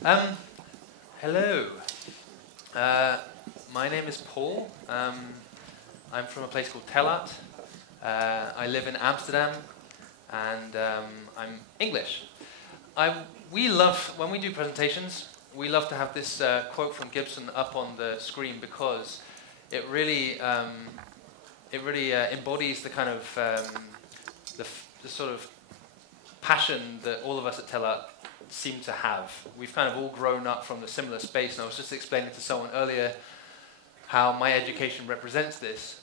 Hello. My name is Paul. I'm from a place called Tellart. I live in Amsterdam, and I'm English. We love, when we do presentations, we love to have this quote from Gibson up on the screen because it really embodies the kind of the sort of passion that all of us at Tellart seem to have. We've kind of all grown up from the similar space, and I was just explaining to someone earlier how my education represents this.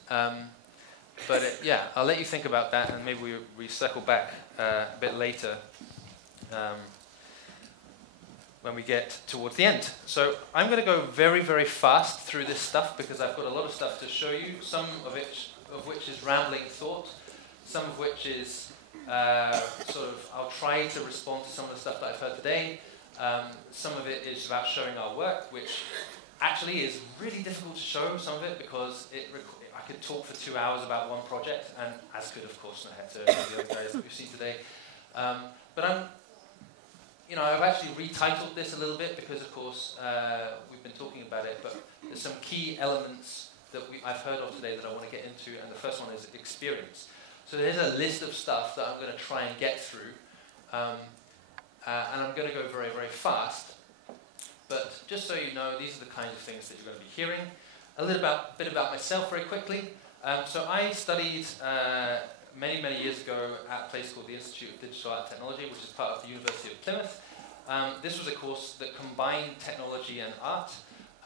Yeah, I'll let you think about that, and maybe we circle back a bit later when we get towards the end. So I'm going to go very, very fast through this stuff because I've got a lot of stuff to show you, some of which is rambling thought, some of which is I'll try to respond to some of the stuff that I've heard today. Some of it is about showing our work, which actually is really difficult to show, some of it, because I could talk for 2 hours about one project, and as could, of course, the other guys that we've seen today. But I've actually retitled this a little bit because, of course, we've been talking about it, but there's some key elements that I've heard of today that I want to get into, and the first one is experience. So there's a list of stuff that I'm going to try and get through, and I'm going to go very, very fast. But just so you know, these are the kinds of things that you're going to be hearing. A bit about myself very quickly. So I studied many, many years ago at a place called the Institute of Digital Art and Technology, which is part of the University of Plymouth. This was a course that combined technology and art.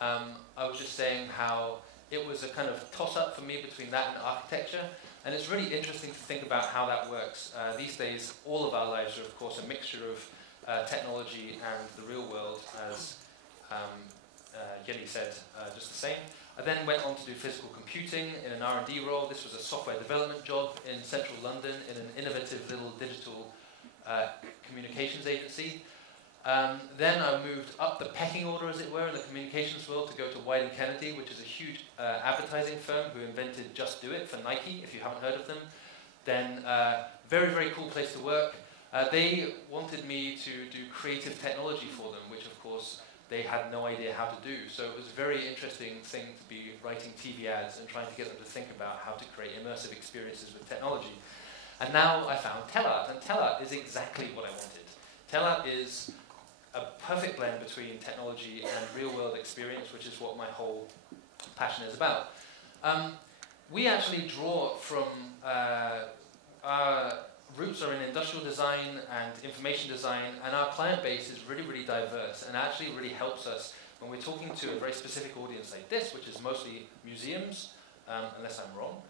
I was just saying how it was a kind of toss-up for me between that and architecture. And it's really interesting to think about how that works. These days, all of our lives are, of course, a mixture of technology and the real world, as Yeli said just the same. I then went on to do physical computing in an R&D role. This was a software development job in central London in an innovative little digital communications agency. Then I moved up the pecking order, as it were, in the communications world to go to Wieden Kennedy, which is a huge advertising firm who invented Just Do It for Nike, if you haven't heard of them. Then very, very cool place to work. They wanted me to do creative technology for them, which, of course, they had no idea how to do. So it was a very interesting thing to be writing TV ads and trying to get them to think about how to create immersive experiences with technology. And now I found Tellart, and Tellart is exactly what I wanted. Tellart is a perfect blend between technology and real-world experience, which is what my whole passion is about. We actually draw from our roots are in industrial design and information design, and our client base is really, really diverse, and actually really helps us when we're talking to a very specific audience like this, which is mostly museums, unless I'm wrong.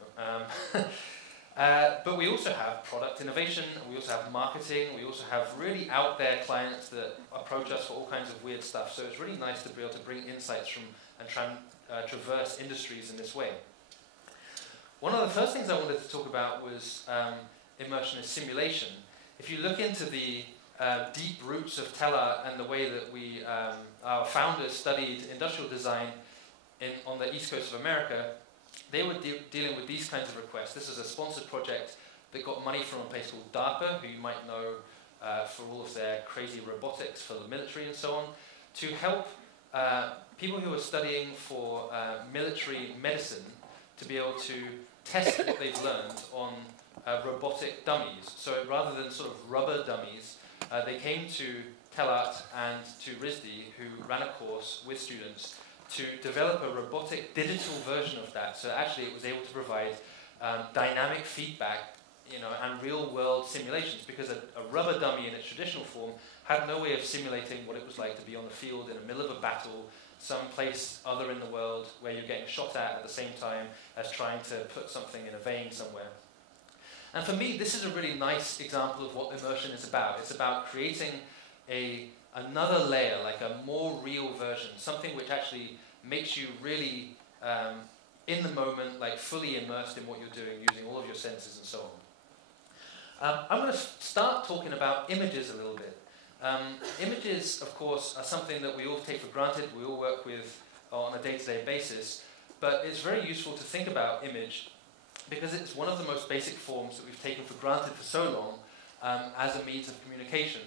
But we also have product innovation, we also have marketing, we also have really out there clients that approach us for all kinds of weird stuff. So it's really nice to be able to bring insights from and traverse industries in this way. One of the first things I wanted to talk about was immersion and simulation. If you look into the deep roots of Tellart and the way that our founders studied industrial design on the east coast of America, they were dealing with these kinds of requests. This is a sponsored project that got money from a place called DARPA, who you might know for all of their crazy robotics for the military and so on, to help people who are studying for military medicine to be able to test what they've learned on robotic dummies. So rather than sort of rubber dummies, they came to Tellart and to RISD, who ran a course with students to develop a robotic digital version of that. So actually it was able to provide dynamic feedback, and real-world simulations, because a rubber dummy in its traditional form had no way of simulating what it was like to be on the field in the middle of a battle, someplace other in the world where you're getting shot at the same time as trying to put something in a vein somewhere. And for me, this is a really nice example of what immersion is about. It's about creating another layer, like a more real version, something which actually makes you really in the moment, like fully immersed in what you're doing, using all of your senses and so on. I'm going to start talking about images a little bit. Images, of course, are something that we all take for granted, we all work with on a day-to-day basis, but it's very useful to think about image because it's one of the most basic forms that we've taken for granted for so long as a means of communication.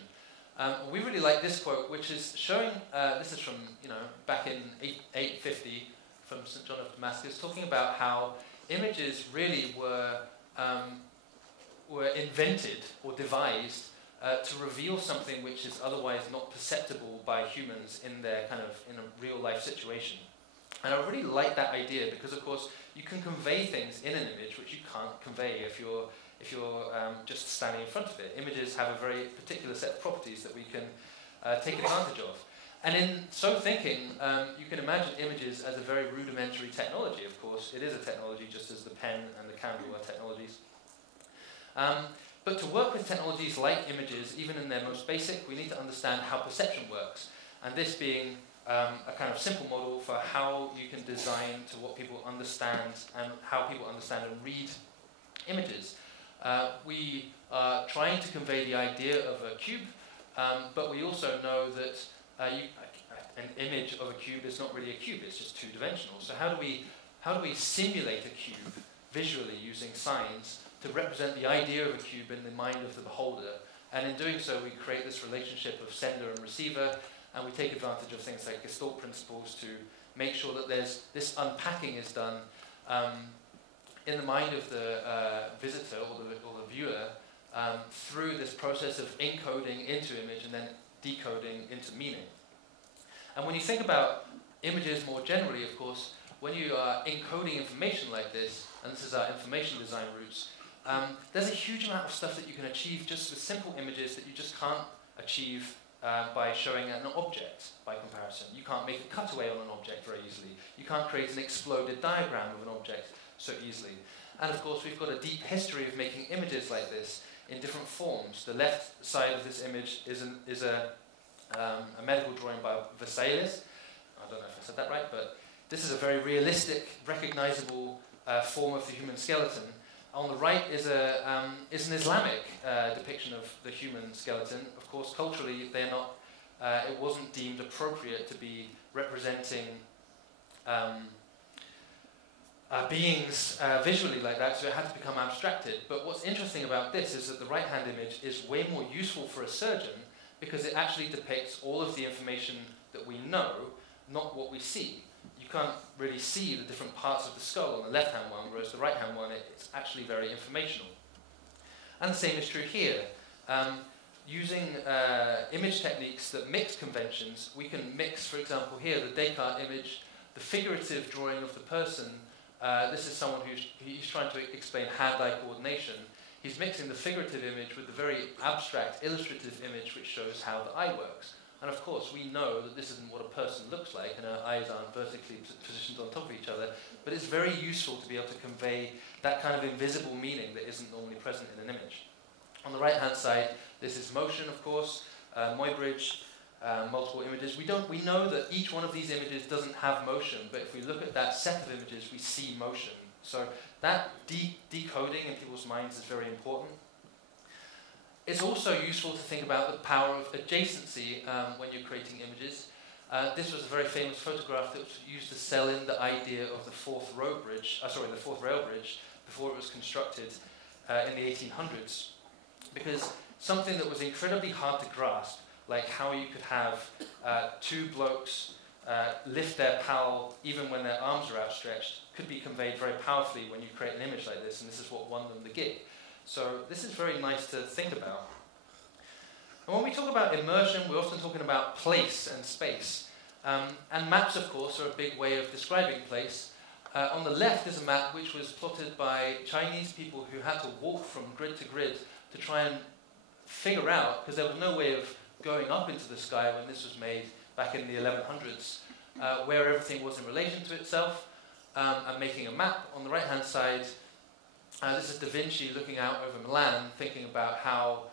We really like this quote, which is showing, this is from, back in 850 from St. John of Damascus, talking about how images really were invented or devised to reveal something which is otherwise not perceptible by humans in their in a real life situation. And I really like that idea because, of course, you can convey things in an image which you can't convey if you're just standing in front of it. Images have a very particular set of properties that we can take advantage of. And in so thinking, you can imagine images as a very rudimentary technology. Of course, it is a technology just as the pen and the candle are technologies. But to work with technologies like images, even in their most basic, we need to understand how perception works. And this being a kind of simple model for how you can design to what people understand and how people understand and read images. We are trying to convey the idea of a cube, but we also know that an image of a cube is not really a cube, it's just two-dimensional. So how do we simulate a cube visually using signs to represent the idea of a cube in the mind of the beholder? And in doing so, we create this relationship of sender and receiver, and we take advantage of things like Gestalt principles to make sure that this unpacking is done in the mind of the visitor or the viewer through this process of encoding into image and then decoding into meaning. And when you think about images more generally, of course, when you are encoding information like this, and this is our information design roots, there's a huge amount of stuff that you can achieve just with simple images that you just can't achieve by showing an object by comparison. You can't make a cutaway on an object very easily. You can't create an exploded diagram of an object so easily. And of course, we've got a deep history of making images like this in different forms. The left side of this image is a medical drawing by Vesalius. I don't know if I said that right, but this is a very realistic, recognizable form of the human skeleton. On the right is an Islamic depiction of the human skeleton. Of course, culturally, they're not. It wasn't deemed appropriate to be representing beings visually like that, so it had to become abstracted. But what's interesting about this is that the right-hand image is way more useful for a surgeon because it actually depicts all of the information that we know, not what we see. You can't really see the different parts of the skull on the left-hand one, whereas the right-hand one, it's actually very informational. And the same is true here. Using image techniques that mix conventions, we can mix, for example, here, the Descartes image, the figurative drawing of the person. This is someone he's trying to explain hand-eye coordination. He's mixing the figurative image with the very abstract, illustrative image which shows how the eye works. And of course, we know that this isn't what a person looks like, and our eyes aren't vertically positioned on top of each other, but it's very useful to be able to convey that kind of invisible meaning that isn't normally present in an image. On the right-hand side, this is motion, of course, Muybridge, multiple images. We know that each one of these images doesn't have motion, but if we look at that set of images, we see motion. So that decoding in people's minds is very important. It's also useful to think about the power of adjacency when you're creating images. This was a very famous photograph that was used to sell in the idea of the fourth rail bridge before it was constructed in the 1800s. Because something that was incredibly hard to grasp, like how you could have two blokes lift their pal even when their arms are outstretched, could be conveyed very powerfully when you create an image like this, and this is what won them the gig. So this is very nice to think about. And when we talk about immersion, we're often talking about place and space. And maps, of course, are a big way of describing place. On the left is a map which was plotted by Chinese people who had to walk from grid to grid to try and figure out, because there was no way of going up into the sky when this was made back in the 1100s, where everything was in relation to itself, and making a map. On the right-hand side, this is Da Vinci looking out over Milan, thinking about how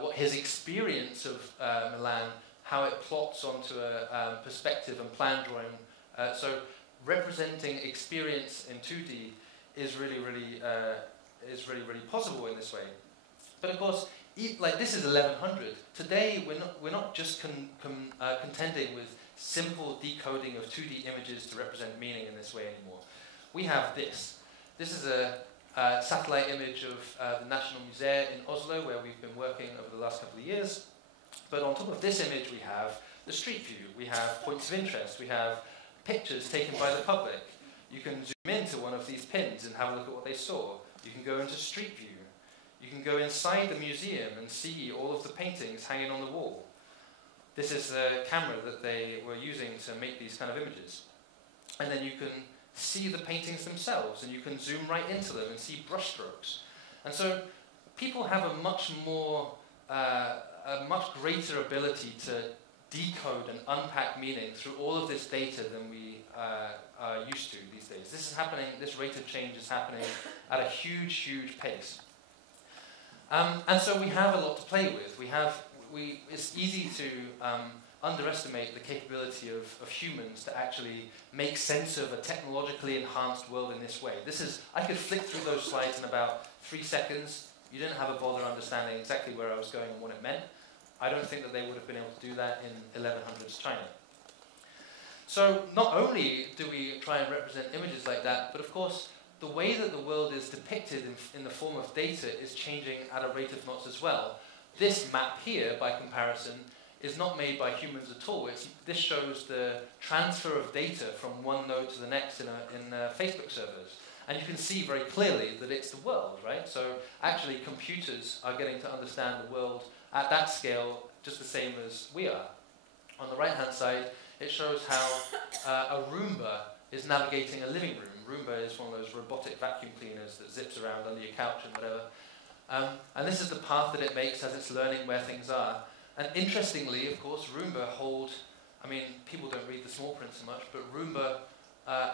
what his experience of Milan, how it plots onto a perspective and plan drawing. So representing experience in 2D is really possible in this way. But of course, like this is 1100. Today, we're not just contending with simple decoding of 2D images to represent meaning in this way anymore. We have this. This is a satellite image of the National Museum in Oslo, where we've been working over the last couple of years. But on top of this image, we have the street view. We have points of interest. We have pictures taken by the public. You can zoom into one of these pins and have a look at what they saw. You can go into street view. You can go inside the museum and see all of the paintings hanging on the wall. This is the camera that they were using to make these kind of images. And then you can see the paintings themselves, and you can zoom right into them and see brushstrokes. And so people have a much greater ability to decode and unpack meaning through all of this data than we are used to these days. This rate of change is happening at a huge, huge pace. And so we have a lot to play with. It's easy to underestimate the capability of humans to actually make sense of a technologically enhanced world in this way. I could flick through those slides in about 3 seconds. You didn't have a bother understanding exactly where I was going and what it meant. I don't think that they would have been able to do that in 1100s China. So not only do we try and represent images like that, but of course the way that the world is depicted in the form of data is changing at a rate of knots as well. This map here, by comparison, is not made by humans at all. This shows the transfer of data from one node to the next in Facebook servers. And you can see very clearly that it's the world, right? So actually computers are getting to understand the world at that scale just the same as we are. On the right-hand side, it shows how a Roomba is navigating a living room. Roomba is one of those robotic vacuum cleaners that zips around under your couch and whatever. And this is the path that it makes as it's learning where things are. And interestingly, of course, Roomba people don't read the small print so much, but Roomba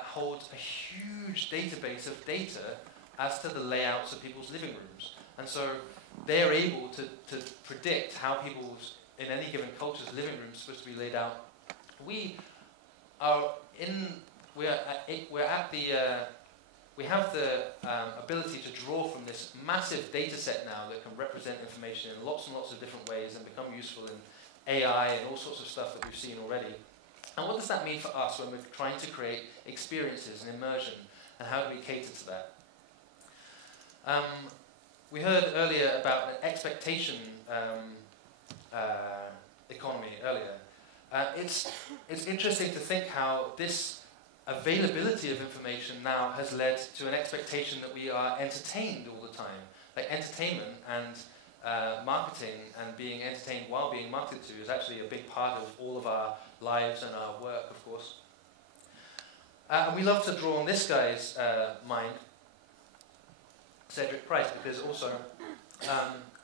holds a huge database of data as to the layouts of people's living rooms. And so they're able to predict how people's, in any given culture's living room is supposed to be laid out. We have the ability to draw from this massive data set now that can represent information in lots and lots of different ways and become useful in AI and all sorts of stuff that we've seen already. And what does that mean for us when we're trying to create experiences and immersion, and how do we cater to that? We heard earlier about an expectation economy earlier. It's interesting to think how this availability of information now has led to an expectation that we are entertained all the time. Like entertainment and marketing and being entertained while being marketed to is actually a big part of all of our lives and our work, of course. And we love to draw on this guy's mind, Cedric Price, because also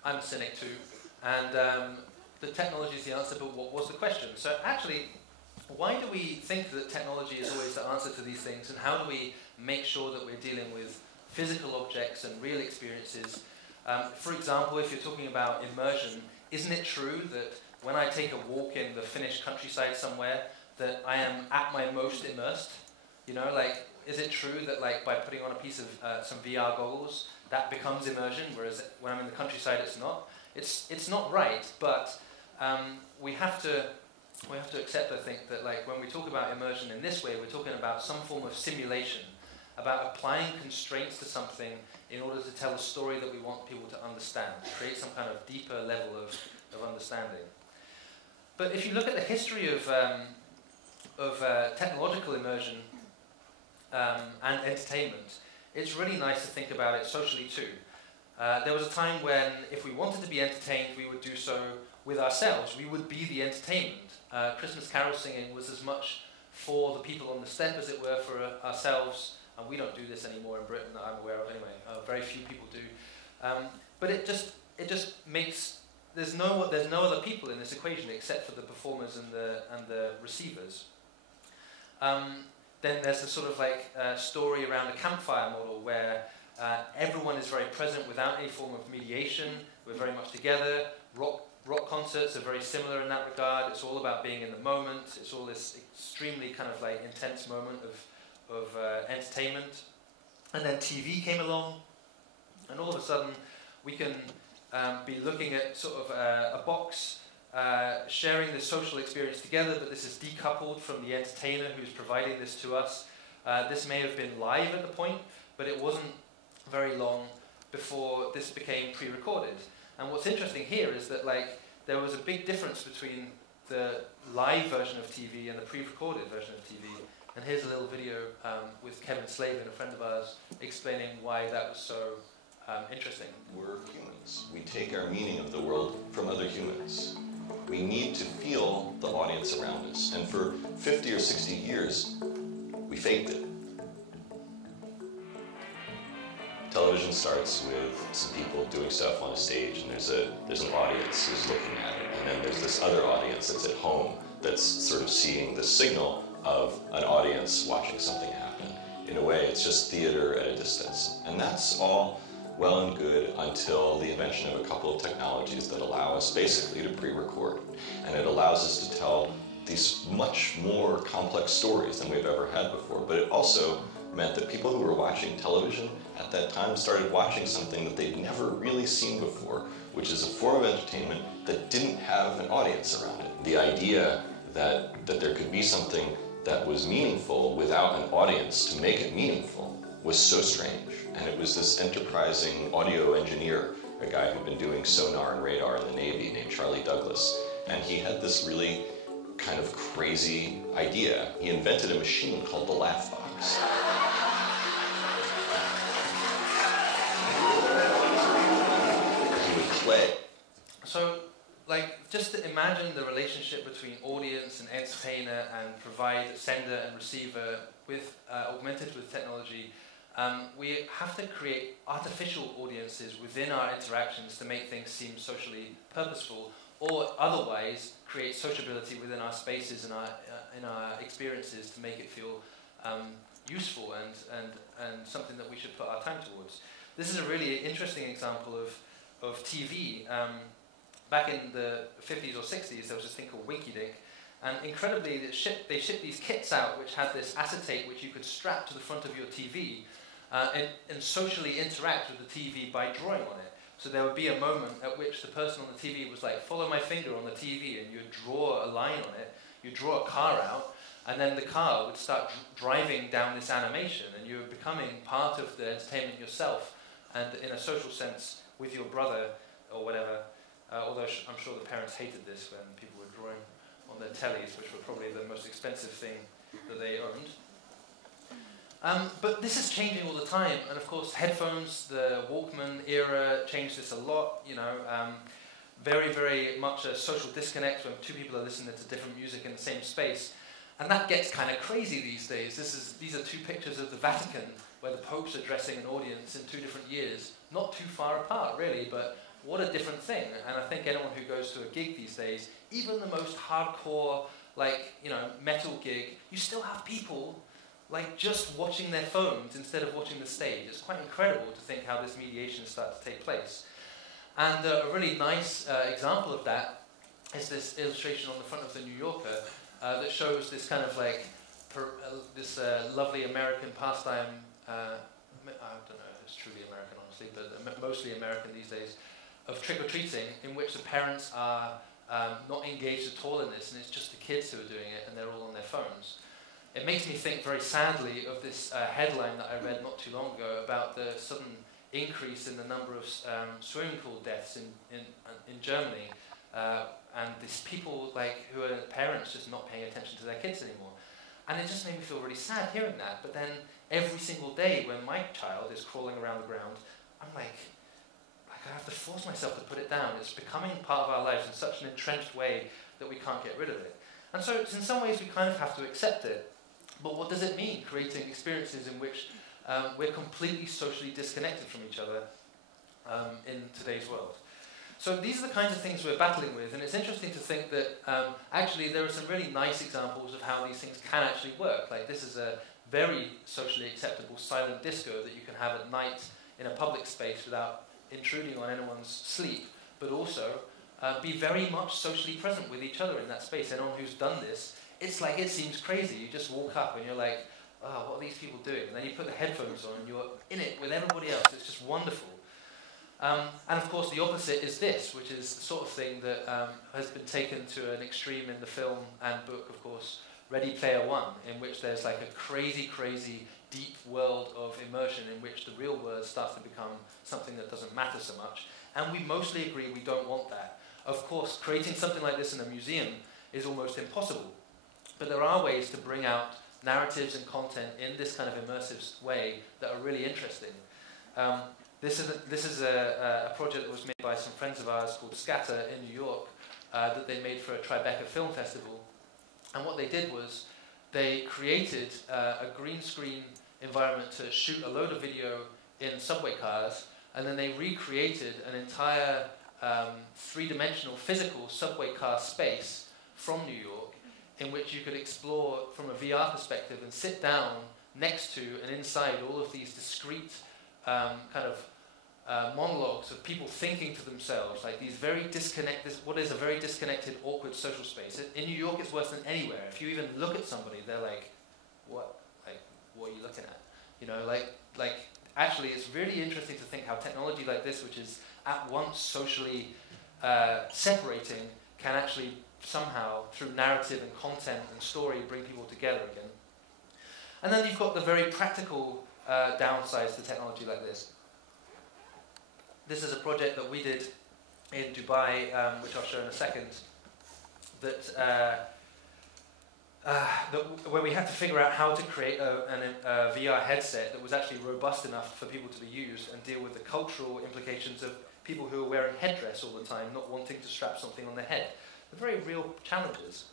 I'm a cynic too, and the technology is the answer, but what was the question? So actually, why do we think that technology is always the answer to these things, and how do we make sure that we're dealing with physical objects and real experiences? For example, if you're talking about immersion, isn't it true that when I take a walk in the Finnish countryside somewhere, that I am at my most immersed? You know, like, is it true that like by putting on a piece of some VR goggles, that becomes immersion, whereas when I'm in the countryside, it's not? It's not right, but we have to accept, I think, that like when we talk about immersion in this way, we're talking about some form of simulation, about applying constraints to something in order to tell a story that we want people to understand, create some kind of deeper level of understanding. But if you look at the history of technological immersion and entertainment, it's really nice to think about it socially too. There was a time when if we wanted to be entertained, we would do so with ourselves. We would be the entertainment. Christmas carol singing was as much for the people on the step as it were for ourselves, and we don't do this anymore in Britain that I'm aware of anyway. Very few people do. But it just makes, there's no other people in this equation except for the performers and the receivers. Then there's the sort of like story around a campfire model where everyone is very present without any form of mediation. We're very much together. Rock concerts are very similar in that regard. It's all about being in the moment. It's all this extremely kind of like intense moment of entertainment. And then TV came along, and all of a sudden we can be looking at sort of a box, sharing this social experience together, but this is decoupled from the entertainer who's providing this to us. This may have been live at the point, but it wasn't very long before this became pre-recorded. And what's interesting here is that like there was a big difference between the live version of TV and the pre-recorded version of TV. And here's a little video with Kevin Slavin, a friend of ours, explaining why that was so interesting. We're humans. We take our meaning of the world from other humans. We need to feel the audience around us. And for 50 or 60 years, we faked it. Television starts with some people doing stuff on a stage, and there's an audience who's looking at it. And then there's this other audience that's at home that's sort of seeing the signal of an audience watching something happen. In a way, it's just theater at a distance. And that's all well and good until the invention of a couple of technologies that allow us basically to pre-record. And it allows us to tell these much more complex stories than we've ever had before. But it also meant that people who were watching television at that time started watching something that they'd never really seen before, which is a form of entertainment that didn't have an audience around it. The idea that there could be something that was meaningful without an audience to make it meaningful was so strange. And it was this enterprising audio engineer, a guy who'd been doing sonar and radar in the Navy named Charlie Douglas. And he had this really kind of crazy idea. He invented a machine called the laugh box. He would play. So, like, just to imagine the relationship between audience and entertainer and provide sender and receiver with augmented with technology. We have to create artificial audiences within our interactions to make things seem socially purposeful, or otherwise create sociability within our spaces and in our experiences to make it feel useful and something that we should put our time towards. This is a really interesting example of TV. Back in the 50s or 60s, there was this thing called Winky Dink, and incredibly, they shipped these kits out which had this acetate which you could strap to the front of your TV and socially interact with the TV by drawing on it. So there would be a moment at which the person on the TV was like, follow my finger on the TV, and you'd draw a line on it, you'd draw a car out, and then the car would start driving down this animation, and you were becoming part of the entertainment yourself, and in a social sense with your brother or whatever, although I'm sure the parents hated this when people were drawing on their tellies, which were probably the most expensive thing that they owned. But this is changing all the time, and of course headphones, the Walkman era changed this a lot, you know, very, very much a social disconnect when two people are listening to different music in the same space, and that gets kind of crazy these days. These are two pictures of the Vatican where the Pope's addressing an audience in 2 different years, not too far apart really, but what a different thing. And I think anyone who goes to a gig these days, even the most hardcore, like, you know, metal gig, you still have people like just watching their phones instead of watching the stage. It's quite incredible to think how this mediation starts to take place. And a really nice example of that is this illustration on the front of the New Yorker that shows this kind of like, this lovely American pastime, I don't know if it's truly American honestly, but mostly American these days, of trick-or-treating, in which the parents are not engaged at all in this, and it's just the kids who are doing it, and they're all on their phones. It makes me think very sadly of this headline that I read not too long ago about the sudden increase in the number of swimming pool deaths in Germany, and these people like who are parents just not paying attention to their kids anymore. And it just made me feel really sad hearing that. But then every single day when my child is crawling around the ground, I'm like I have to force myself to put it down. It's becoming part of our lives in such an entrenched way that we can't get rid of it. And so in some ways we kind of have to accept it. But what does it mean, creating experiences in which we're completely socially disconnected from each other in today's world? So these are the kinds of things we're battling with, and it's interesting to think that actually there are some really nice examples of how these things can actually work. Like this is a very socially acceptable silent disco that you can have at night in a public space without intruding on anyone's sleep, but also be very much socially present with each other in that space. Anyone who's done this, it's like it seems crazy. You just walk up and you're like, oh, what are these people doing? And then you put the headphones on and you're in it with everybody else. It's just wonderful. And of course the opposite is this, which is the sort of thing that has been taken to an extreme in the film and book, of course, Ready Player One, in which there's like a crazy, crazy deep world of immersion in which the real world starts to become something that doesn't matter so much. And we mostly agree we don't want that. Of course, creating something like this in a museum is almost impossible. But there are ways to bring out narratives and content in this kind of immersive way that are really interesting. This is a project that was made by some friends of ours called Scatter in New York that they made for a Tribeca Film Festival. And what they did was they created a green screen environment to shoot a load of video in subway cars, and then they recreated an entire three-dimensional physical subway car space from New York in which you could explore from a VR perspective and sit down next to and inside all of these discrete monologues of people thinking to themselves, like these very disconnected, what is a very disconnected, awkward social space. In New York, it's worse than anywhere. If you even look at somebody, they're like, what are you looking at? You know, actually, it's really interesting to think how technology like this, which is at once socially separating, can actually somehow, through narrative and content and story, bring people together again. And then you've got the very practical downsides to technology like this. This is a project that we did in Dubai, which I'll show in a second, where we had to figure out how to create a VR headset that was actually robust enough for people to be used and deal with the cultural implications of people who are wearing headdress all the time, not wanting to strap something on their head. They're very real challenges.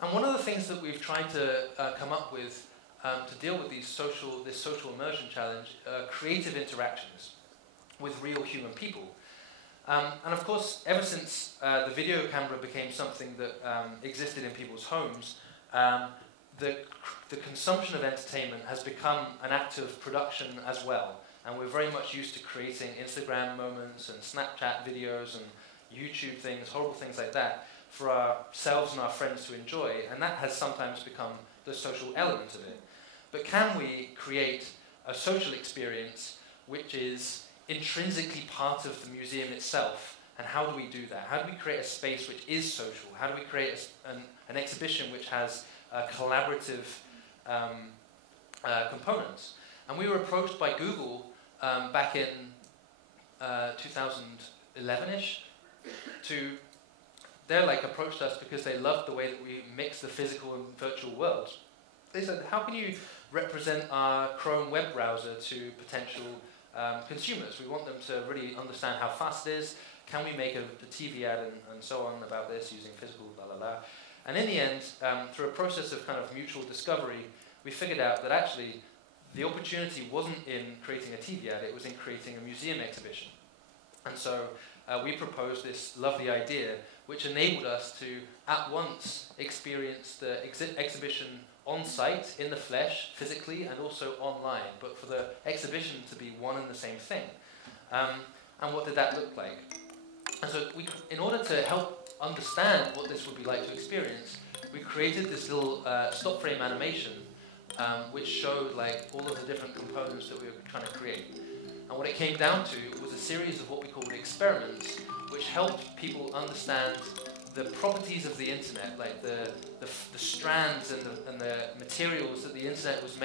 And one of the things that we've tried to come up with to deal with this social immersion challenge are creative interactions with real human people. And of course, ever since the video camera became something that existed in people's homes, the consumption of entertainment has become an act of production as well. And we're very much used to creating Instagram moments and Snapchat videos and YouTube things, horrible things like that, for ourselves and our friends to enjoy. And that has sometimes become the social element of it. But can we create a social experience which is intrinsically part of the museum itself, and how do we do that? How do we create a space which is social? How do we create an exhibition which has collaborative components? And we were approached by Google back in 2011-ish they approached us because they loved the way that we mix the physical and virtual worlds. They said, how can you represent our Chrome web browser to potential consumers? We want them to really understand how fast it is. Can we make a TV ad and so on about this using physical blah, blah, blah. And in the end, through a process of kind of mutual discovery, we figured out that actually the opportunity wasn't in creating a TV ad, it was in creating a museum exhibition. And so we proposed this lovely idea which enabled us to at once experience the exhibition on site, in the flesh, physically, and also online, but for the exhibition to be one and the same thing. And what did that look like? And so in order to help understand what this would be like to experience, we created this little stop frame animation which showed all of the different components that we were trying to create. And what it came down to was a series of what we called experiments, which helped people understand the properties of the internet, like the strands and the materials that the internet is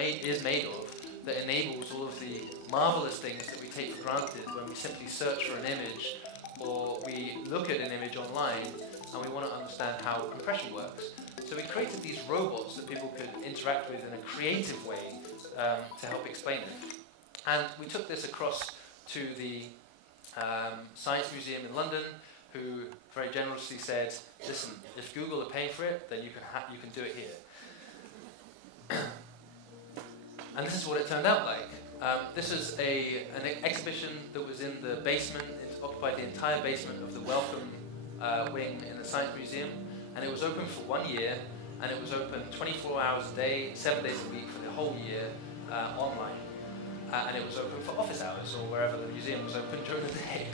made of, that enables all of the marvelous things that we take for granted when we simply search for an image or we look at an image online and we want to understand how compression works. So we created these robots that people could interact with in a creative way to help explain it. And we took this across to the Science Museum in London, who very generously said, listen, if Google are paying for it, then you can do it here. And this is what it turned out like. This was an exhibition that was in the basement. It occupied the entire basement of the Welcome wing in the Science Museum, and it was open for 1 year, and it was open 24 hours a day, 7 days a week for the whole year online. And it was open for office hours or wherever the museum was open during the day.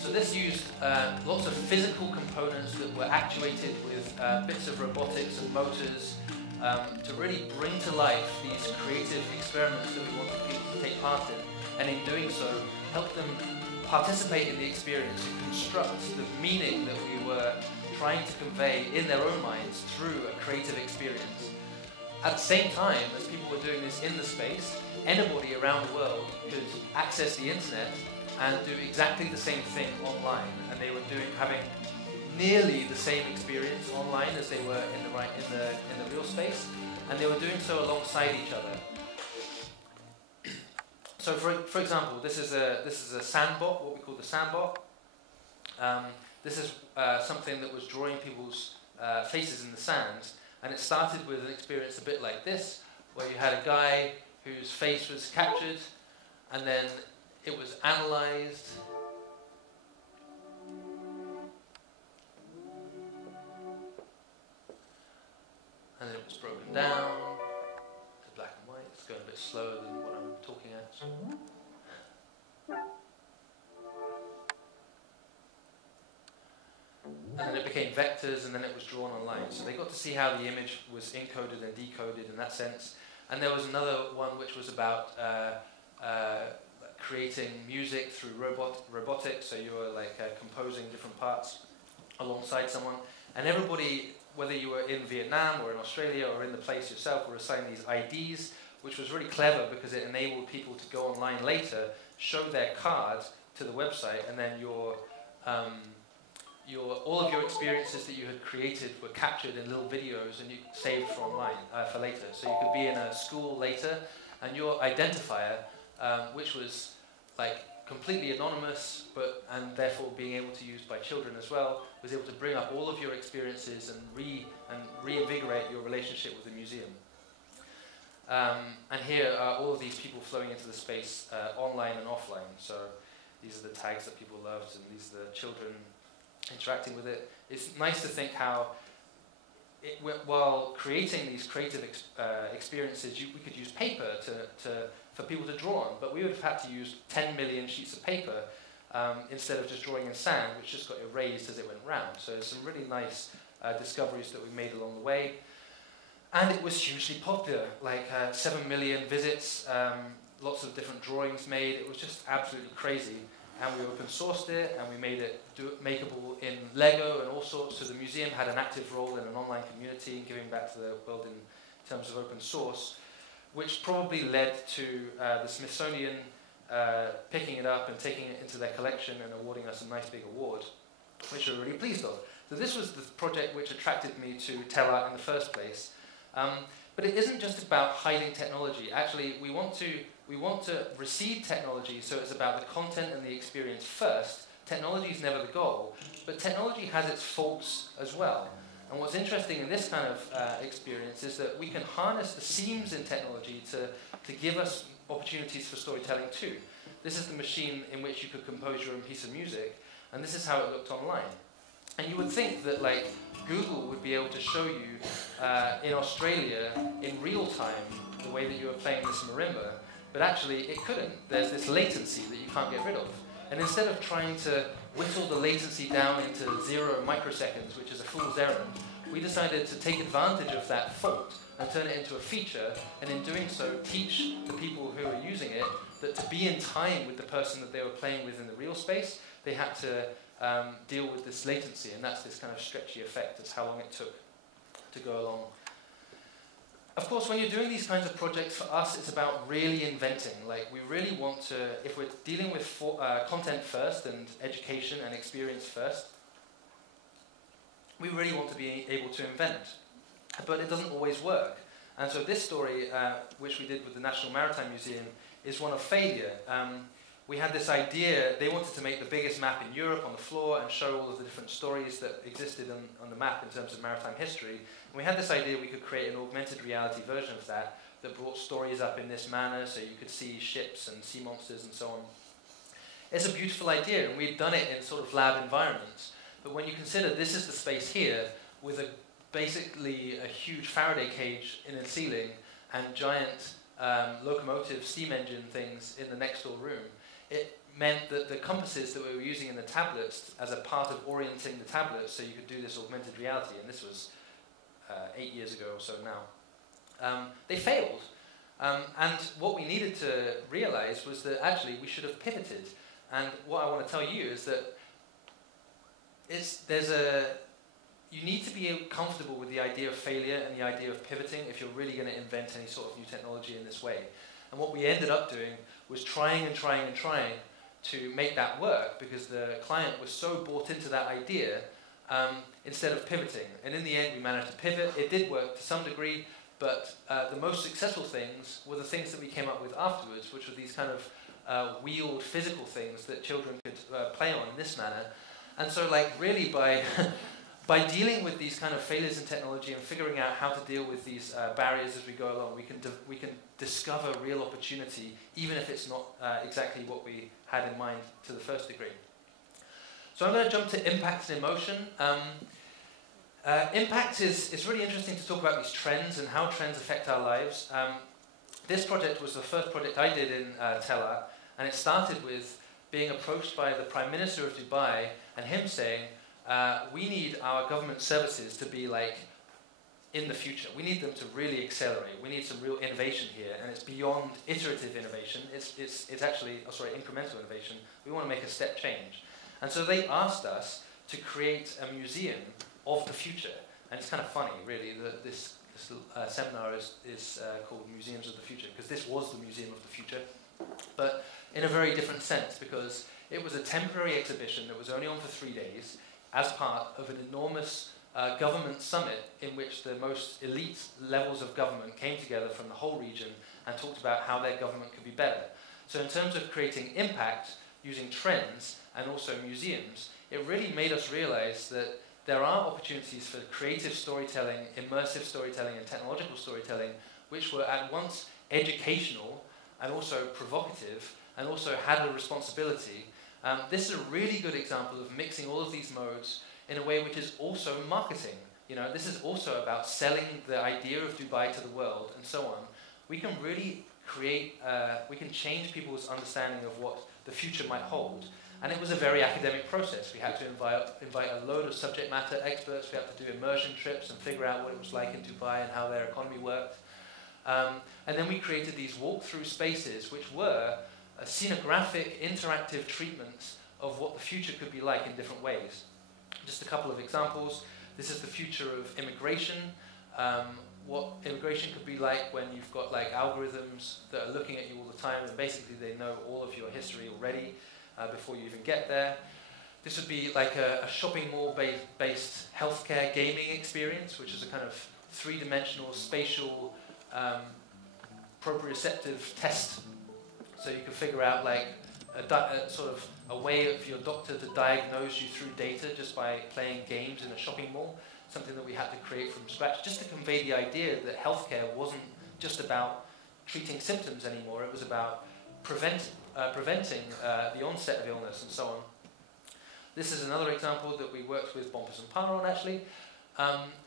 So this used lots of physical components that were actuated with bits of robotics and motors to really bring to life these creative experiments that we wanted people to take part in, and in doing so, help them participate in the experience and construct the meaning that we were trying to convey in their own minds through a creative experience. at the same time as people were doing this in the space, anybody around the world could access the internet and do exactly the same thing online, and they were having nearly the same experience online as they were in the real space, and they were doing so alongside each other. So, for example, this is a sandbot, what we call the sandbot. This is something that was drawing people's faces in the sand, and it started with an experience a bit like this, where you had a guy whose face was captured, and then it was analyzed. And then it was broken down to black and white. It's going a bit slower than what I'm talking at. And then it became vectors, and then it was drawn online. So they got to see how the image was encoded and decoded in that sense. And there was another one which was about creating music through robotics. So you were like composing different parts alongside someone. And everybody, whether you were in Vietnam or in Australia or in the place yourself, were assigned these IDs, which was really clever because it enabled people to go online later, show their card to the website, and then all of your experiences that you had created were captured in little videos and you saved for online for later. So you could be in a school later, and your identifier, which was like completely anonymous, and therefore being able to use by children as well, was able to bring up all of your experiences and reinvigorate your relationship with the museum. And here are all of these people flowing into the space online and offline. So these are the tags that people loved, and these are the children interacting with it. It's nice to think how, while creating these creative experiences, we could use paper for people to draw on, but we would have had to use 10 million sheets of paper instead of just drawing in sand, which just got erased as it went round. So there's some really nice discoveries that we made along the way. And it was hugely popular, like 7 million visits, lots of different drawings made. It was just absolutely crazy. And we open sourced it, and we made it makeable in Lego and all sorts. So the museum had an active role in an online community and giving back to the world in terms of open source, which probably led to the Smithsonian picking it up and taking it into their collection and awarding us a nice big award, which we're really pleased of. So this was the project which attracted me to Tellart in the first place. But it isn't just about hiding technology. Actually, we want to receive technology, so it's about the content and the experience first. Technology is never the goal, but technology has its faults as well. And what's interesting in this kind of experience is that we can harness the seams in technology to give us opportunities for storytelling too. This is the machine in which you could compose your own piece of music, and this is how it looked online. And you would think that like Google would be able to show you in Australia in real time the way that you were playing this marimba, but actually it couldn't. There's this latency that you can't get rid of. And instead of trying to whittle the latency down into 0 microseconds, which is a fool's errand, we decided to take advantage of that fault and turn it into a feature, and in doing so teach the people who are using it that to be in time with the person that they were playing with in the real space, they had to deal with this latency, and that's this kind of stretchy effect. That's how long it took to go along. Of course, when you're doing these kinds of projects, for us, it's about really inventing. Like, we really want to, if we're dealing with content first and education and experience first, we really want to be able to invent. But it doesn't always work. And so this story, which we did with the National Maritime Museum, is one of failure. We had this idea. They wanted to make the biggest map in Europe on the floor and show all of the different stories that existed on the map in terms of maritime history. And we had this idea we could create an augmented reality version of that brought stories up in this manner, so you could see ships and sea monsters and so on. It's a beautiful idea, and we'd done it in sort of lab environments. But when you consider this is the space here, with basically a huge Faraday cage in the ceiling and giant locomotive steam engine things in the next door room, it meant that the compasses that we were using in the tablets as a part of orienting the tablets so you could do this augmented reality, and this was 8 years ago or so now, they failed. And what we needed to realize was that actually we should have pivoted. And what I want to tell you is that you need to be comfortable with the idea of failure and the idea of pivoting if you're really going to invent any sort of new technology in this way. And what we ended up doing was trying and trying and trying to make that work because the client was so bought into that idea instead of pivoting. And in the end, we managed to pivot. It did work to some degree, but the most successful things were the things that we came up with afterwards, which were these kind of wheeled physical things that children could play on in this manner. And so, like, really by by dealing with these kind of failures in technology and figuring out how to deal with these barriers as we go along, we can discover real opportunity, even if it's not exactly what we had in mind to the first degree. So I'm going to jump to impact and emotion. Impact is really interesting to talk about these trends and how trends affect our lives. This project was the first project I did in Tellart, and it started with being approached by the Prime Minister of Dubai and him saying, we need our government services to be like in the future. We need them to really accelerate. We need some real innovation here, and it's beyond iterative innovation. It's actually, incremental innovation. We want to make a step change. And so they asked us to create a museum of the future. And it's kind of funny, really, that this seminar is called Museums of the Future, because this was the Museum of the Future, but in a very different sense, because it was a temporary exhibition that was only on for 3 days as part of an enormous government summit in which the most elite levels of government came together from the whole region and talked about how their government could be better. So in terms of creating impact using trends and also museums, it really made us realize that there are opportunities for creative storytelling, immersive storytelling, and technological storytelling, which were at once educational and also provocative, and also had a responsibility. This is a really good example of mixing all of these modes in a way which is also marketing. You know, this is also about selling the idea of Dubai to the world and so on. We can really create, we can change people's understanding of what the future might hold. And it was a very academic process. We had to invite a load of subject matter experts. We had to do immersion trips and figure out what it was like in Dubai and how their economy worked. And then we created these walk-through spaces, which were scenographic, interactive treatments of what the future could be like in different ways. Just a couple of examples. This is the future of immigration. What immigration could be like when you've got like algorithms that are looking at you all the time, and basically they know all of your history already before you even get there. This would be like a shopping mall-based healthcare gaming experience, which is a kind of three-dimensional spatial proprioceptive test. So you can figure out like a sort of a way of your doctor to diagnose you through data just by playing games in a shopping mall, something that we had to create from scratch, just to convey the idea that healthcare wasn't just about treating symptoms anymore, it was about preventing the onset of illness and so on. This is another example that we worked with Bompers and Parr on actually,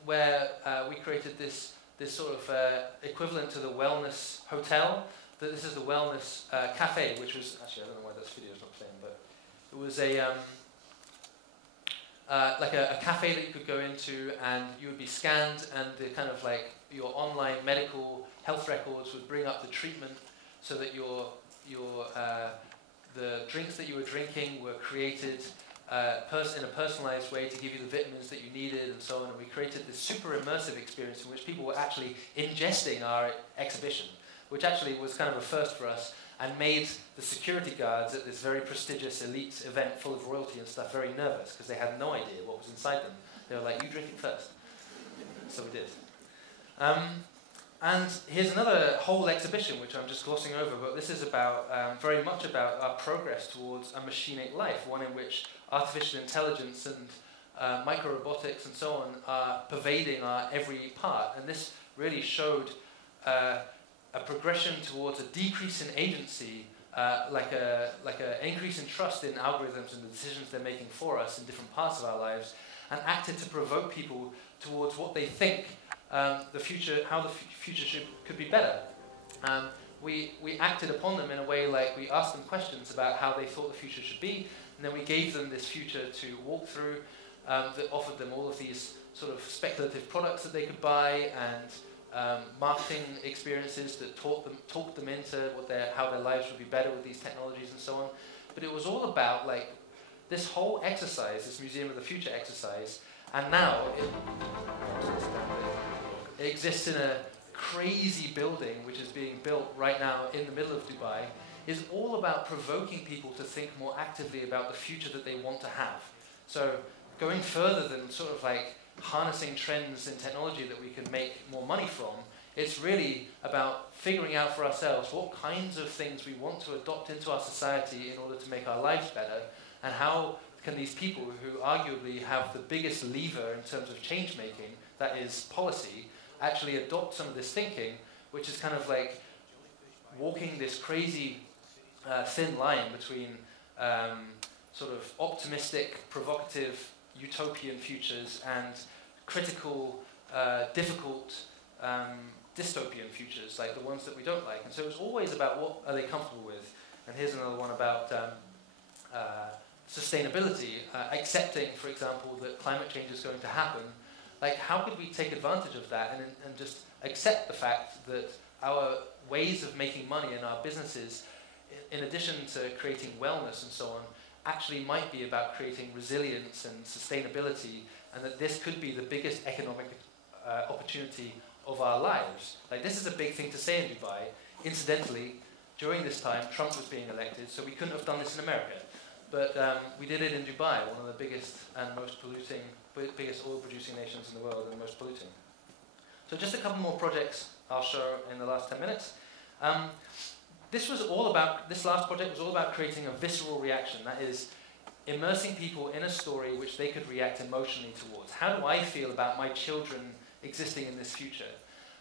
where we created this sort of equivalent to the wellness hotel. This is the wellness cafe, which was, actually I don't know why this video is not playing, but it was like a cafe that you could go into and you would be scanned, and the kind of like your online medical health records would bring up the treatment so that the drinks that you were drinking were created in a personalized way to give you the vitamins that you needed and so on. And we created this super immersive experience in which people were actually ingesting our exhibition, which actually was kind of a first for us and made the security guards at this very prestigious elite event full of royalty and stuff very nervous because they had no idea what was inside them. They were like, you drink it first. So we did. And here's another whole exhibition, which I'm just glossing over, but this is about very much about our progress towards a machine-ate life, one in which artificial intelligence and micro-robotics and so on are pervading our every part. And this really showed a progression towards a decrease in agency, like an increase in trust in algorithms and the decisions they're making for us in different parts of our lives, and acted to provoke people towards what they think how the future could be better. We acted upon them in a way like we asked them questions about how they thought the future should be, and then we gave them this future to walk through that offered them all of these sort of speculative products that they could buy and marketing experiences that talked them into how their lives would be better with these technologies and so on. But it was all about like this whole exercise, this Museum of the Future exercise, And now it exists in a crazy building which is being built right now in the middle of Dubai, is all about provoking people to think more actively about the future that they want to have. So going further than sort of like harnessing trends in technology that we can make more money from, it's really about figuring out for ourselves what kinds of things we want to adopt into our society in order to make our lives better, and how can these people who arguably have the biggest lever in terms of change making, that is policy, actually adopt some of this thinking, which is kind of like walking this crazy thin line between sort of optimistic, provocative, utopian futures and critical, difficult, dystopian futures, like the ones that we don't like. And so it's always about what are they comfortable with. And here's another one about sustainability, accepting, for example, that climate change is going to happen. Like, how could we take advantage of that and just accept the fact that our ways of making money in our businesses, in addition to creating wellness and so on, actually might be about creating resilience and sustainability, and that this could be the biggest economic opportunity of our lives. Like, this is a big thing to say in Dubai. Incidentally, during this time, Trump was being elected, so we couldn't have done this in America. But we did it in Dubai, one of the biggest and most polluting, biggest oil-producing nations in the world and most polluting. So just a couple more projects I'll show in the last 10 minutes. This last project was all about creating a visceral reaction, that is, immersing people in a story which they could react emotionally towards. How do I feel about my children existing in this future?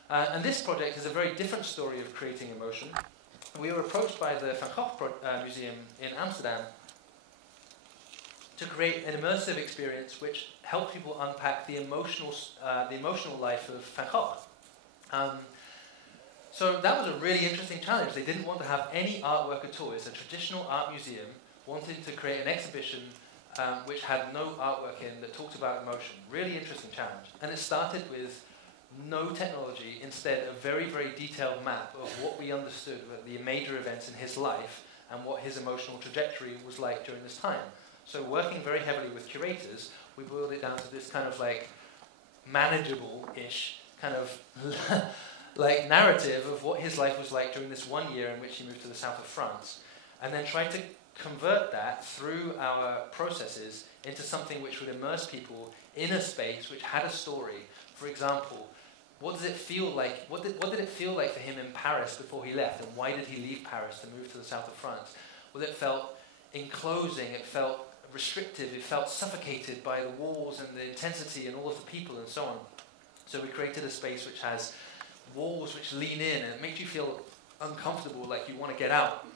And this project is a very different story of creating emotion. We were approached by the Van Gogh Museum in Amsterdam to create an immersive experience which helped people unpack the emotional life of Van Gogh. So that was a really interesting challenge. They didn't want to have any artwork at all. It's a traditional art museum wanting to create an exhibition which had no artwork in, that talked about emotion. Really interesting challenge. And it started with no technology, instead a very, very detailed map of what we understood were the major events in his life and what his emotional trajectory was like during this time. So working very heavily with curators, we boiled it down to this kind of like manageable-ish kind of like narrative of what his life was like during this 1 year in which he moved to the south of France, and then tried to convert that through our processes into something which would immerse people in a space which had a story. For example, what does it feel like? What did it feel like for him in Paris before he left, and why did he leave Paris to move to the south of France? Well, it felt enclosing, it felt restrictive, it felt suffocated by the walls and the intensity and all of the people and so on. So we created a space which has walls which lean in, and it makes you feel uncomfortable, like you want to get out.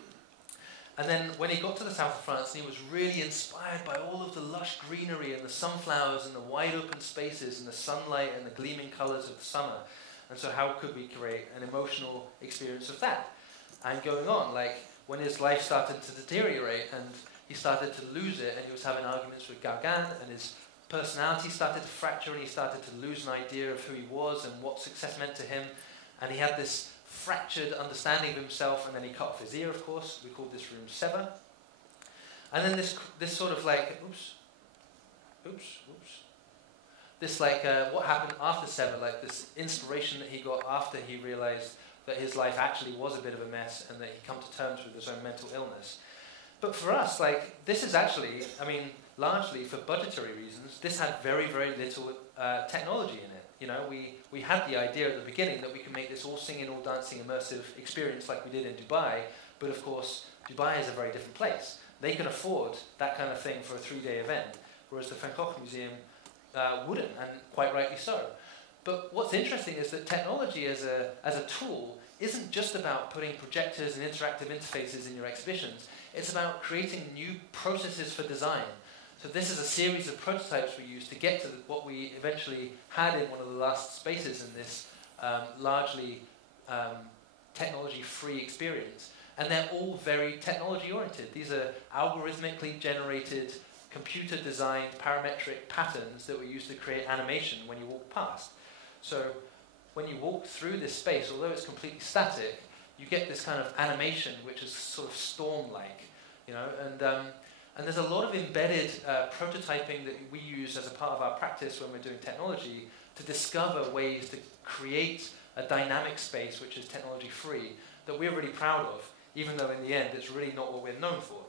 And then when he got to the south of France, he was really inspired by all of the lush greenery and the sunflowers and the wide open spaces and the sunlight and the gleaming colours of the summer. And so how could we create an emotional experience of that? And going on, like when his life started to deteriorate and he started to lose it, and he was having arguments with Gauguin, and his personality started to fracture, and he started to lose an idea of who he was and what success meant to him. And he had this fractured understanding of himself, and then he cut off his ear, of course. We called this room Sever. And then this sort of like, this like, what happened after Sever, like this inspiration that he got after he realized that his life actually was a bit of a mess, and that he'd come to terms with his own mental illness. But for us, like, this is actually, I mean, largely for budgetary reasons, this had very, very little technology in it. You know, we had the idea at the beginning that we could make this all singing, all dancing, immersive experience like we did in Dubai, but of course, Dubai is a very different place. They can afford that kind of thing for a 3-day event, whereas the Van Gogh Museum wouldn't, and quite rightly so. But what's interesting is that technology as a tool isn't just about putting projectors and interactive interfaces in your exhibitions. It's about creating new processes for design. So this is a series of prototypes we used to get to what we eventually had in one of the last spaces in this largely technology-free experience. And they're all very technology-oriented. These are algorithmically generated, computer-designed parametric patterns that we use to create animation when you walk past. So when you walk through this space, although it's completely static, you get this kind of animation which is sort of storm-like, you know, And there's a lot of embedded prototyping that we use as a part of our practice when we're doing technology to discover ways to create a dynamic space which is technology free that we're really proud of, even though in the end it's really not what we're known for.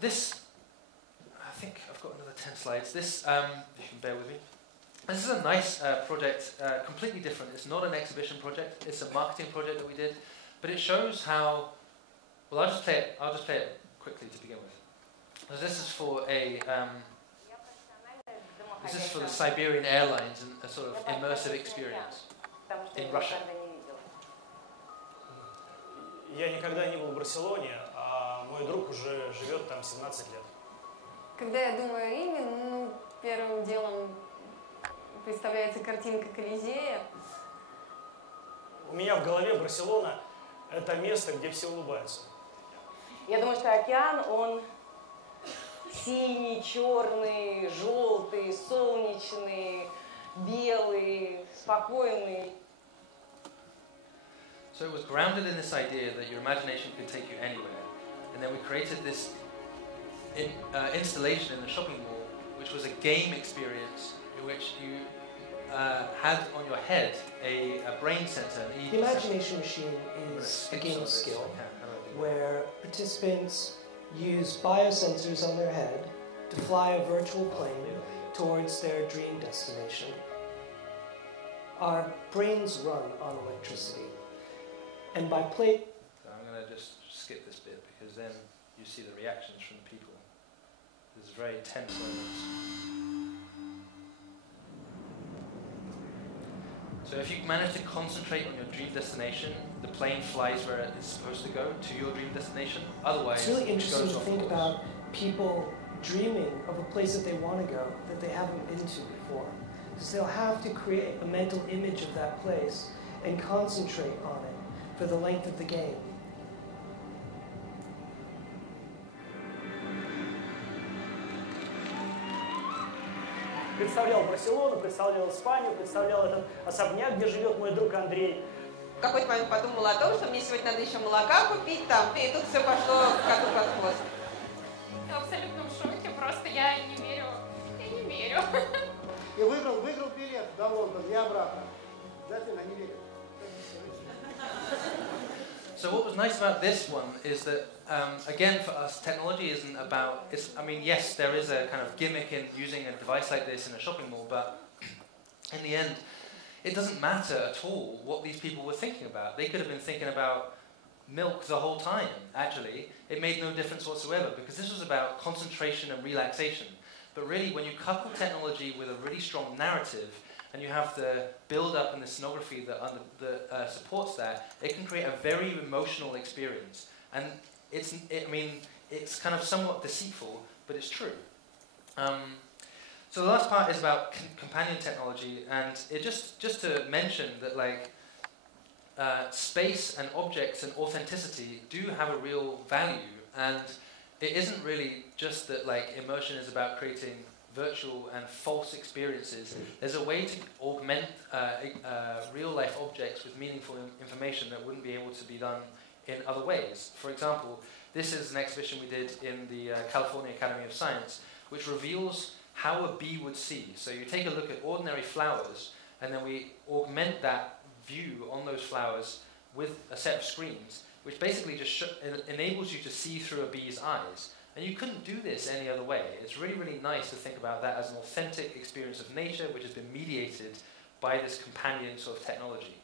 This, I think I've got another 10 slides. This, you can bear with me. This is a nice project, completely different. It's not an exhibition project, it's a marketing project that we did, but it shows how, well, I'll just play it quickly to begin with. So this is for this is for the Siberian Airlines and a sort of immersive experience in Russia. Я никогда не был в Барселоне, а мой друг уже живет там 17 лет. Когда я думаю о Риме, ну, первым делом представляется картинка Колизея. У меня в голове Барселона – это место, где все улыбаются. Я думаю, что океан, он синий, черный, желтый, солнечный, белый, спокойный. So it was grounded in this idea that your imagination could take you anywhere. And then we created this installation in the shopping mall, which was a game experience in which you had on your head a brain center. The imagination machine is a game skill where participants use biosensors on their head to fly a virtual plane towards their dream destination. Our brains run on electricity. And by play... So I'm going to just skip this bit because then you see the reactions from the people. There's very tense moments. So if you manage to concentrate on your dream destination, the plane flies where it's supposed to go, to your dream destination. Otherwise, it's really interesting to think course. about people dreaming of a place that they want to go that they haven't been to before. Because they'll have to create a mental image of that place and concentrate on it for the length of the game. Представлял Барселону, представлял Испанию, представлял этот особняк, где живет мой друг Андрей. В какой-то момент подумала о том, что мне сегодня надо еще молока купить там, и тут все пошло коту под хвост. Я в абсолютном шоке, просто я не верю. И выиграл билет до Лондона и обратно. Затем они верят. So what was nice about this one is that, again, for us, technology isn't about, I mean, yes, there is a kind of gimmick in using a device like this in a shopping mall, but in the end, it doesn't matter at all what these people were thinking about. They could have been thinking about milk the whole time, actually. It made no difference whatsoever, because this was about concentration and relaxation. But really, when you couple technology with a really strong narrative, and you have the build-up and the scenography that supports that, it can create a very emotional experience. And it's kind of somewhat deceitful, but it's true. So the last part is about companion technology, and it just to mention that space and objects and authenticity do have a real value, and it isn't really just that immersion is about creating virtual and false experiences. There's a way to augment real-life objects with meaningful information that wouldn't be able to be done in other ways. For example, this is an exhibition we did in the California Academy of Science, which reveals how a bee would see. So you take a look at ordinary flowers, and then we augment that view on those flowers with a set of screens, which basically just enables you to see through a bee's eyes. And you couldn't do this any other way. It's really, really nice to think about that as an authentic experience of nature, which has been mediated by this companion sort of technology.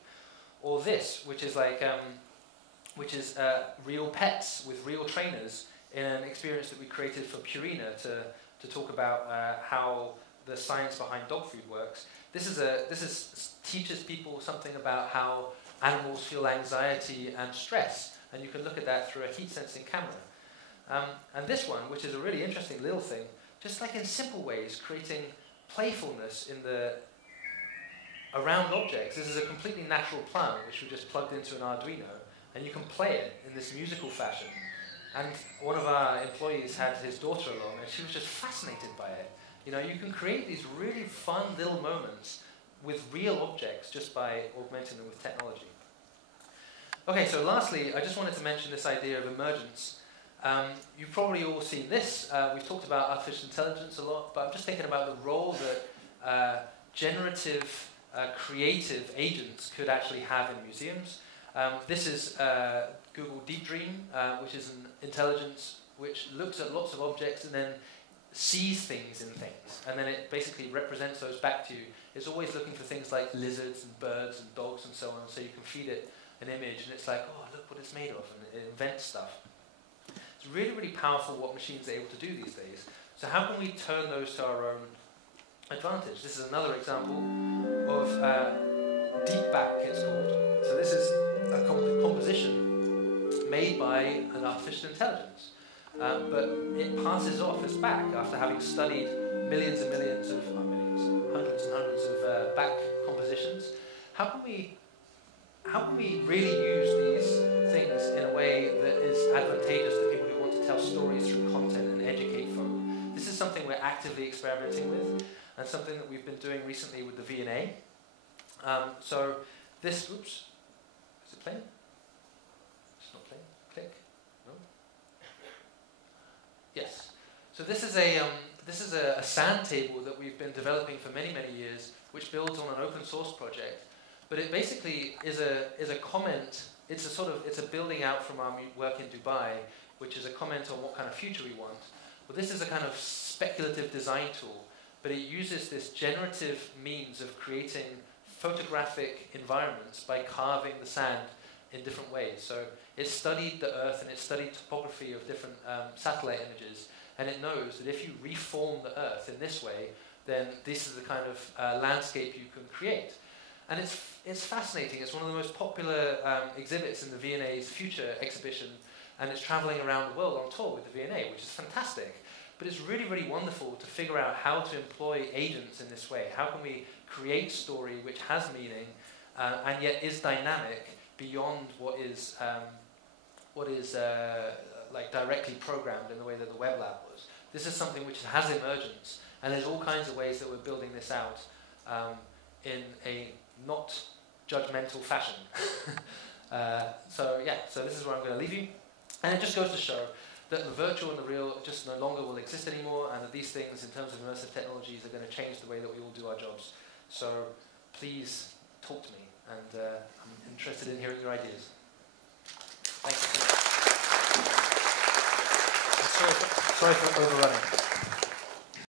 Or this, which is real pets with real trainers in an experience that we created for Purina to talk about how the science behind dog food works. This teaches people something about how animals feel anxiety and stress, and you can look at that through a heat sensing camera. And this one, which is a really interesting little thing, just in simple ways, creating playfulness around objects. This is a completely natural plant which we just plugged into an Arduino, and you can play it in this musical fashion. And one of our employees had his daughter along, and she was just fascinated by it. You can create these really fun little moments with real objects just by augmenting them with technology. Okay, so lastly, I just wanted to mention this idea of emergence. You've probably all seen this. We've talked about artificial intelligence a lot, but I'm just thinking about the role that generative, creative agents could actually have in museums. This is Google Deep Dream, which is an intelligence which looks at lots of objects and then sees things in things, and then it basically represents those back to you. It's always looking for things like lizards and birds and dogs and so on, so you can feed it an image and it's like, oh, look what it's made of, and it invents stuff. It's really, really powerful what machines are able to do these days. So how can we turn those to our own advantage? This is another example of Deep Back, it's called. So this is a composition made by an artificial intelligence. But it passes off as back after having studied millions and millions of, hundreds and hundreds of back compositions. How can we really use these things in a way that is advantageous to people who want to tell stories through content and educate folk? This is something we're actively experimenting with, and something that we've been doing recently with the V&A. So this, oops, is it playing? It's not playing. Click. No. Yes. So this is a sand table that we've been developing for many, many years, which builds on an open source project. But it basically is a comment. It's a building out from our work in Dubai, which is a comment on what kind of future we want. Well, this is a kind of speculative design tool, but it uses this generative means of creating photographic environments by carving the sand in different ways. So it studied the Earth and it studied topography of different satellite images, and it knows that if you reform the Earth in this way, then this is the kind of landscape you can create. And it's fascinating. It's one of the most popular exhibits in the V&A's future exhibition, and it's traveling around the world on tour with the V&A, which is fantastic. But it's really, really wonderful to figure out how to employ agents in this way. How can we create story which has meaning and yet is dynamic beyond what is like directly programmed in the way that the web lab was. This is something which has emergence, and there's all kinds of ways that we're building this out in a not judgmental fashion. So this is where I'm going to leave you. And it just goes to show that the virtual and the real just no longer will exist anymore, and that these things, in terms of immersive technologies, are going to change the way that we all do our jobs. So please talk to me, and I'm interested in hearing your ideas. Thank you so much. Sorry for overrunning.